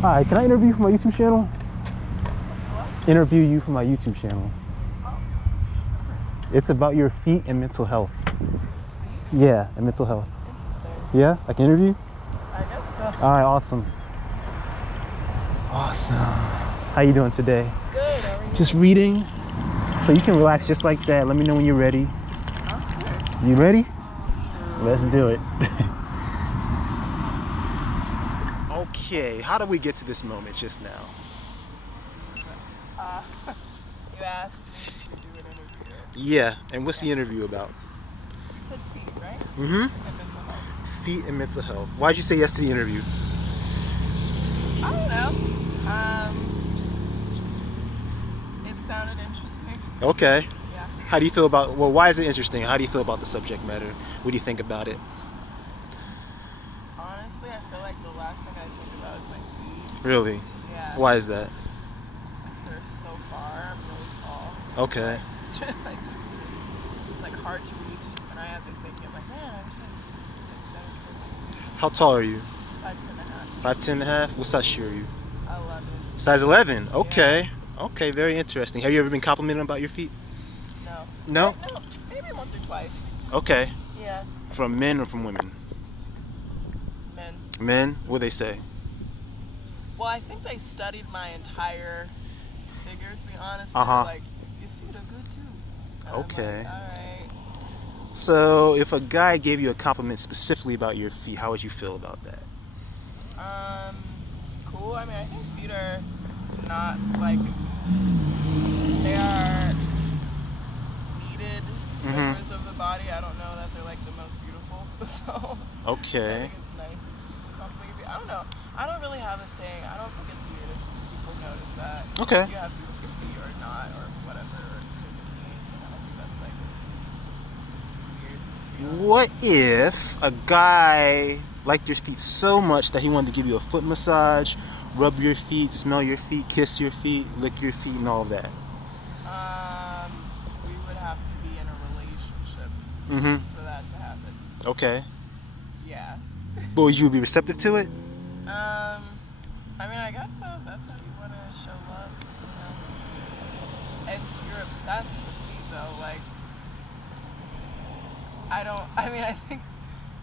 Hi, can I interview you for my YouTube channel? What? Interview you for my YouTube channel. Oh, It's about your feet and mental health. feet? Yeah, and mental health. Interesting. Yeah, I can interview? I guess so. All right, awesome. Awesome. How you doing today? Good, how are you? Just reading. So you can relax just like that. Let me know when you're ready. Okay. You ready? Let's do it. Okay, how did we get to this moment just now? You asked me to do an interview. Yeah, and what's the interview about? You said feet, right? Mm-hmm. And mental health. Feet and mental health. Why'd you say yes to the interview? I don't know. It sounded interesting. Okay. Yeah. How do you feel about, well, why is it interesting? How do you feel about the subject matter? What do you think about it? Honestly, I feel like the last thing I think about is my feet. Really? Yeah. Why is that? Because they're so far. I'm really tall. Okay. Like, it's like hard to reach. And I have been thinking, like, man, I wish I took better care of my feet. How tall are you? 5'10". 5'10" and a half? What size shoe are you? 11. Size 11. Okay. Okay, very interesting. Have you ever been complimented about your feet? No. No? No, maybe once or twice. Okay. Yeah. From men or from women? Men. Men? What'd they say? Well, I think they studied my entire figure, to be honest. Uh-huh. They were like, your feet are good too. And Okay. I'm like, all right. So, if a guy gave you a compliment specifically about your feet, how would you feel about that? Cool. I mean, I think feet are not like, they are needed members of the body. I don't know that they're like the most beautiful. So I Okay. think it's nice. Compliment your feet. I don't know. I don't really have a thing. I don't think it's weird if people notice that Okay. you have beautiful feet or not or whatever. Or I don't think that's like weird to be honest. What if a guy liked your feet so much that he wanted to give you a foot massage, rub your feet, smell your feet, kiss your feet, lick your feet, and all of that? We would have to be in a relationship for that to happen. Okay. Yeah. But would you be receptive to it? I mean, I guess so. If that's how you want to show love, you know. If you're obsessed with feet, though, like, I think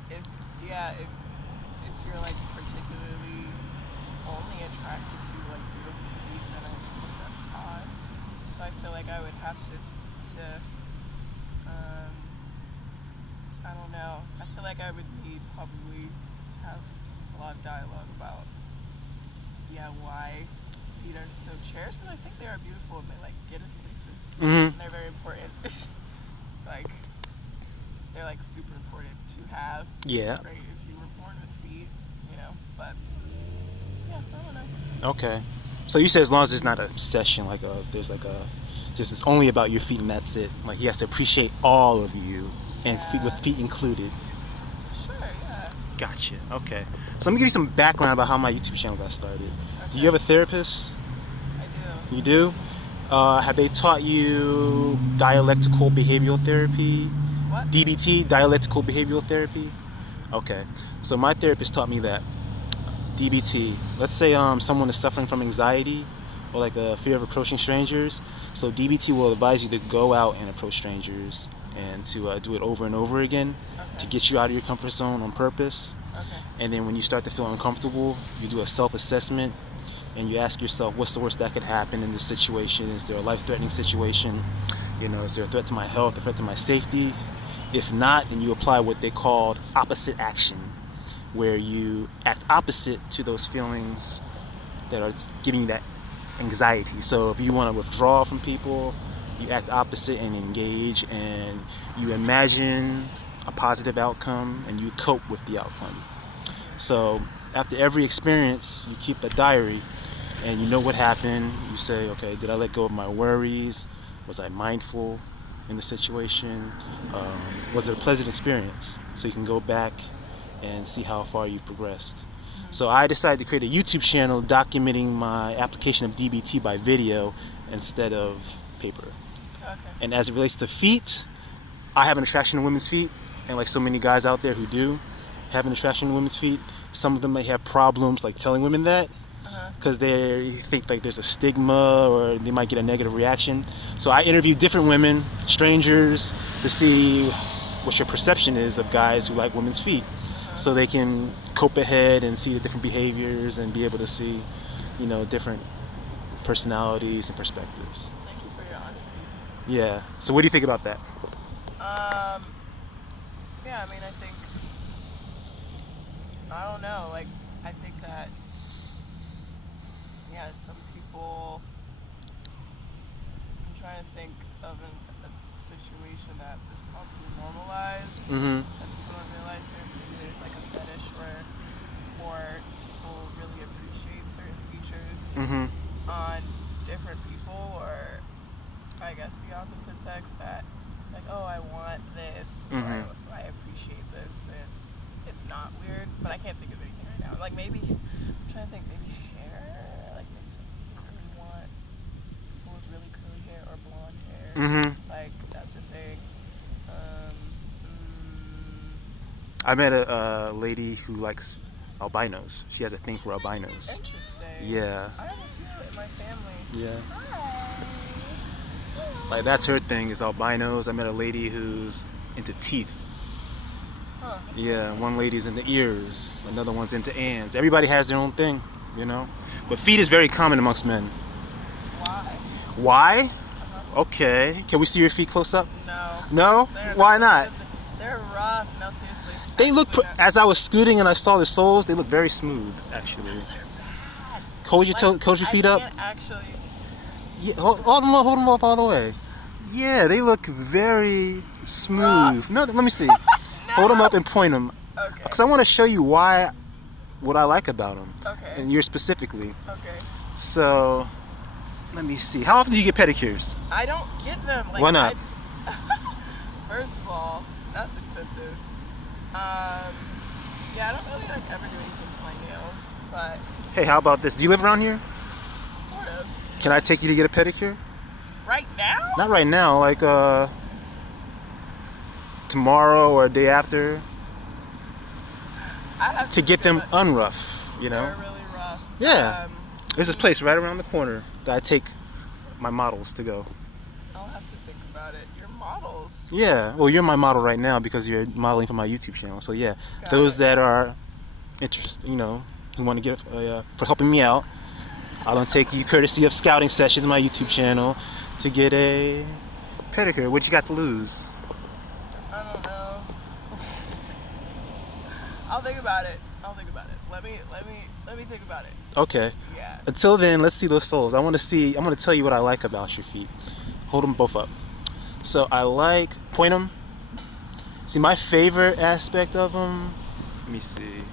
if you're, like, particularly only attracted to, like, beautiful feet, then I think that's odd. So I feel like I would have to I don't know. I feel like I would need probably have a lot of dialogue about, why feet are so cherished, because I think they are beautiful and they, like, get us places. And they're very important. Like, they're, like, super important to have. Yeah. It's great if you were born with feet, you know, but, yeah, I don't know. Okay. So you said as long as there's not an obsession, like there's like just it's only about your feet and that's it. Like he has to appreciate all of you, and feet, with feet included. Sure, yeah. Gotcha. Okay. So let me give you some background about how my YouTube channel got started. Do you have a therapist? I do. You do? Have they taught you dialectical behavioral therapy? What? DBT, dialectical behavioral therapy? Okay. So my therapist taught me that. DBT. Let's say someone is suffering from anxiety or like a fear of approaching strangers. So DBT will advise you to go out and approach strangers and to do it over and over again to get you out of your comfort zone on purpose. Okay. And then when you start to feel uncomfortable, you do a self-assessment and you ask yourself, what's the worst that could happen in this situation? Is there a life-threatening situation? You know, is there a threat to my health, a threat to my safety? If not, then you apply what they called opposite action, where you act opposite to those feelings that are giving you that anxiety. So if you want to withdraw from people, you act opposite and engage, and you imagine a positive outcome and you cope with the outcome. So after every experience, you keep a diary and you know what happened. You say, okay, did I let go of my worries? Was I mindful in the situation? Was it a pleasant experience? So you can go back and see how far you progressed. So I decided to create a YouTube channel documenting my application of DBT by video instead of paper. Okay. And as it relates to feet, I have an attraction to women's feet, and like so many guys out there who do have an attraction to women's feet, some of them may have problems like telling women that. because they think like there's a stigma or they might get a negative reaction. So I interview different women, strangers, to see what your perception is of guys who like women's feet, so they can cope ahead and see the different behaviors and be able to see, different personalities and perspectives. Thank you for your honesty. Yeah. So what do you think about that? Yeah, I mean, I don't know, like, I think that, yeah, some people, I'm trying to think of a situation that is probably normalized, that people don't realize maybe there's like a fetish or people really appreciate certain features on different people, or I guess the opposite sex, that like, oh, I want this, or I appreciate this, and it's not weird, but I can't think of anything right now. Like, maybe, I'm trying to think, maybe hair, like maybe some people really want people with really curly hair or blonde hair, like that's a thing. I met a lady who likes albinos. She has a thing for albinos. Interesting. Yeah. I have a few in my family. Yeah. Hi. Like, that's her thing, is albinos. I met a lady who's into teeth. Huh. Yeah, one lady's into ears, another one's into ants. Everybody has their own thing, But feet is very common amongst men. Why? Why? Okay. Can we see your feet close up? No. No? Why not? They're rough. No, seriously. They look, as I was scooting and I saw the soles, they look very smooth, actually. Hold your feet up. I can't actually. Yeah, hold them up all the way. Yeah, they look very smooth. Rough. No, let me see. Hold them up and point them. Okay. Because I want to show you what I like about them. Okay. And yours specifically. Okay. So, let me see. How often do you get pedicures? I don't get them. Like, Why not? First of all, that's expensive. Yeah, I don't really like ever do anything to my nails, but Hey, how about this? Do you live around here? sort of. Can I take you to get a pedicure? Right now? Not right now, like tomorrow or a day after, I have to get them but unrough, They're really rough. Yeah. There's this place right around the corner that I take my models to go. I'll have to think about it. Your models. Yeah, well, you're my model right now because you're modeling for my YouTube channel. So yeah, Got those it. that are interested, who want to get for helping me out, I'll take you courtesy of scouting sessions on my YouTube channel to get a pedicure. What you got to lose? I don't know. I'll think about it. Let me think about it. Okay. Yeah. Until then, let's see those soles. I'm gonna tell you what I like about your feet. Hold them both up. So I point them. See, my favorite aspect of them. Let me see.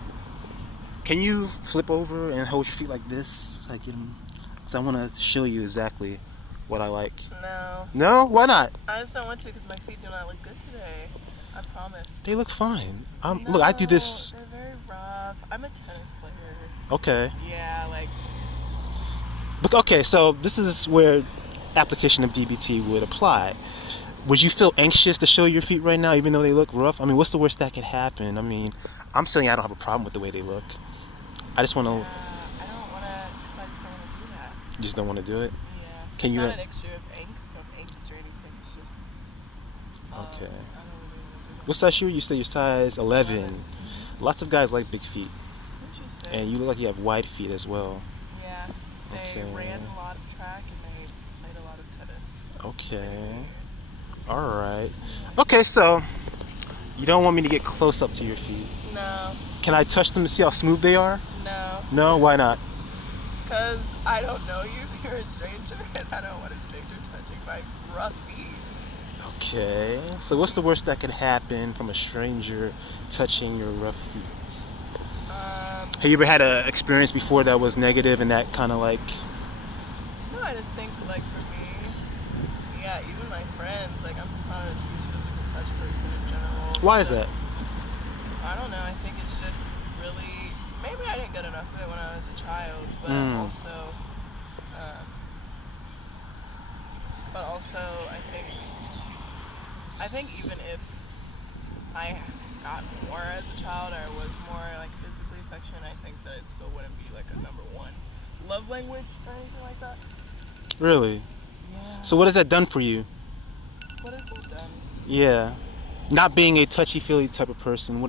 Can you flip over and hold your feet like this? So I get them. Because I want to show you exactly what I like. No. No? Why not? I just don't want to because my feet do not look good today. I promise. They look fine. No, Look, I do this. They're very rough. I'm a tennis player. Okay. Yeah, like. But okay, so this is where application of DBT would apply. Would you feel anxious to show your feet right now, even though they look rough? I mean, what's the worst that could happen? I mean, I'm saying I don't have a problem with the way they look. I just want to. I don't want to, because I just don't want to do that. You just don't want to do it? Yeah. Can it's you? not an issue of angst or anything. It's just. Okay. I don't really want to What size shoe? You say you're size 11. Lots of guys like big feet. do that. Interesting. And you look like you have wide feet as well. Yeah. They Okay. ran a lot of track and they played a lot of tennis. Okay. Alright. Okay, so you don't want me to get close up to your feet. No. Can I touch them to see how smooth they are? No. No? Why not? Because I don't know you. You're a stranger and I don't want a stranger touching my rough feet. Okay. So what's the worst that could happen from a stranger touching your rough feet? Have you ever had an experience before that was negative and that kind of like... No, I just think, like, for me, yeah, even my friends, like, I'm just not a huge physical touch person in general. Why is that? I don't know. I think it's just really, maybe I didn't get enough of it when I was a child, but also, I think even if I got more as a child or was more like physically affectionate, I think that it still wouldn't be like a number one love language or anything like that. Really? Yeah. So what has that done for you? What has what done? Yeah. Not being a touchy-feely type of person,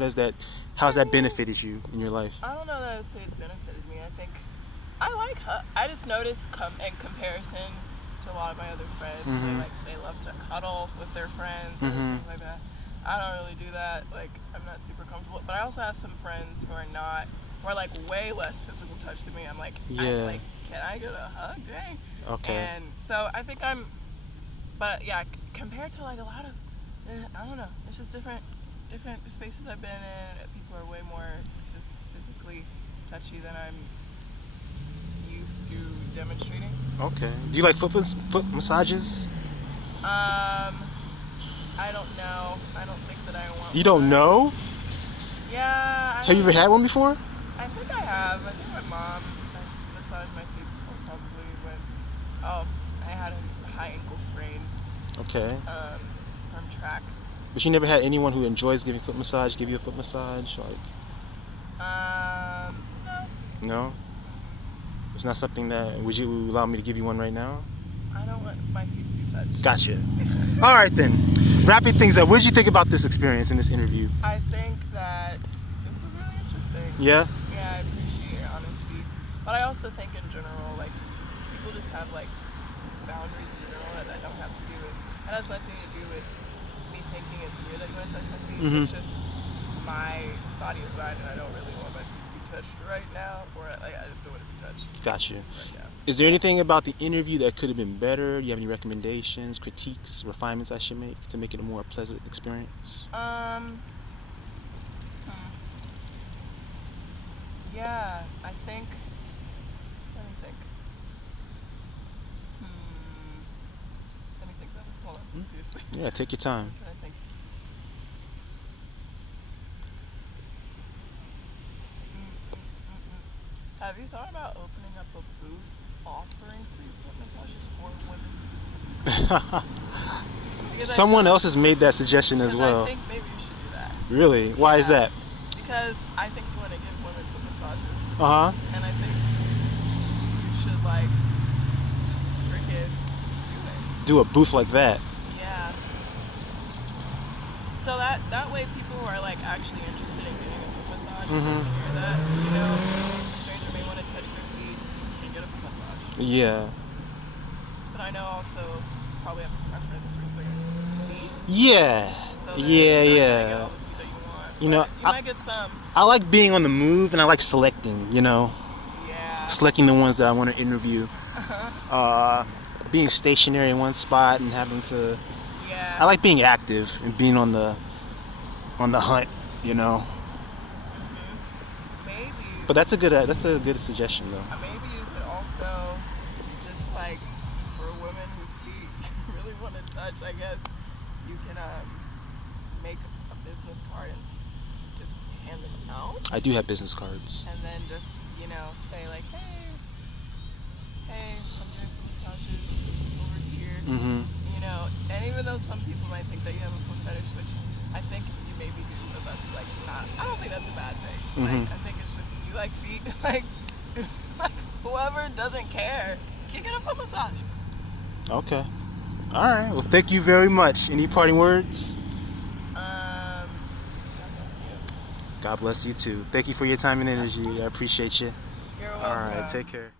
how's that benefited you in your life? I don't know that I would say it's benefited me. I think I like I just noticed in comparison to a lot of my other friends, they love to cuddle with their friends or things like that. I don't really do that. Like, I'm not super comfortable. But I also have some friends who are like way less physical touch than me. I'm like, Yeah. can I get a hug? Dang. Okay. And so I think but yeah, compared to like a lot of, I don't know. It's just different spaces I've been in. People are way more physically touchy than I'm used to demonstrating. Okay. Do you like foot massages? I don't know. I don't think that I want. You don't know? Yeah. Have you ever had one before? I think I have. I think my mom has massaged my feet before, probably when. Oh, I had a high ankle sprain. Okay. From track. But you never had anyone who enjoys giving foot massage give you a foot massage, like? No. No. It's not something that. Would you allow me to give you one right now? I don't want my feet to be touched. Gotcha. All right then. Wrapping things up. What did you think about this experience in this interview? I think that this was really interesting. Yeah. Yeah, I appreciate your honesty, but I also think in general, like, people just have like boundaries in general that don't have to do with. It has nothing to do with me thinking it's weird that you want to touch my feet. It's just my body is mine, and I don't really want my feet to be touched right now, or like I just don't want to be touched. Gotcha. Right now. Is there anything about the interview that could have been better? Do you have any recommendations, critiques, refinements I should make to make it a more pleasant experience? Yeah, I think. Let me think. Let me think about this. Hold on, seriously. Yeah, take your time. What can I think? Have you thought about opening up a booth offering free foot massages for women specifically? Because Someone else has made that suggestion as well. I think maybe you should do that. Really? Why is that? Because I think you want to give women foot massages. Uh-huh. And I think you should, like, just freaking do it. Do a booth like that. Yeah. So that way people who are, like, actually interested in getting a foot massage can hear that, you know. A stranger may want to touch their feet and get a foot massage. Yeah. But I know also probably have a preference for certain feet. Yeah. So Yeah, you're not gonna yeah. get all the feet that you want. You know, You might get some. I like being on the move and I like selecting, Yeah. selecting the ones that I want to interview. Being stationary in one spot and having to. Yeah. I like being active and being on the hunt, Maybe. But that's a good suggestion though. Maybe you could also just like for women whose feet you really want to touch, I guess you can make a business card and just hand them out. I do have business cards. And then just say like, hey, I'm doing foot massages over here. And even though some people might think that you have a foot fetish, which I think you maybe do, but that's like not. I don't think that's a bad thing. Like, I think it's just you like feet. Like whoever doesn't care can get a foot massage. Okay. All right. Well, thank you very much. Any parting words? God bless you. God bless you too. Thank you for your time and energy. I appreciate you. You're welcome. All right. Take care.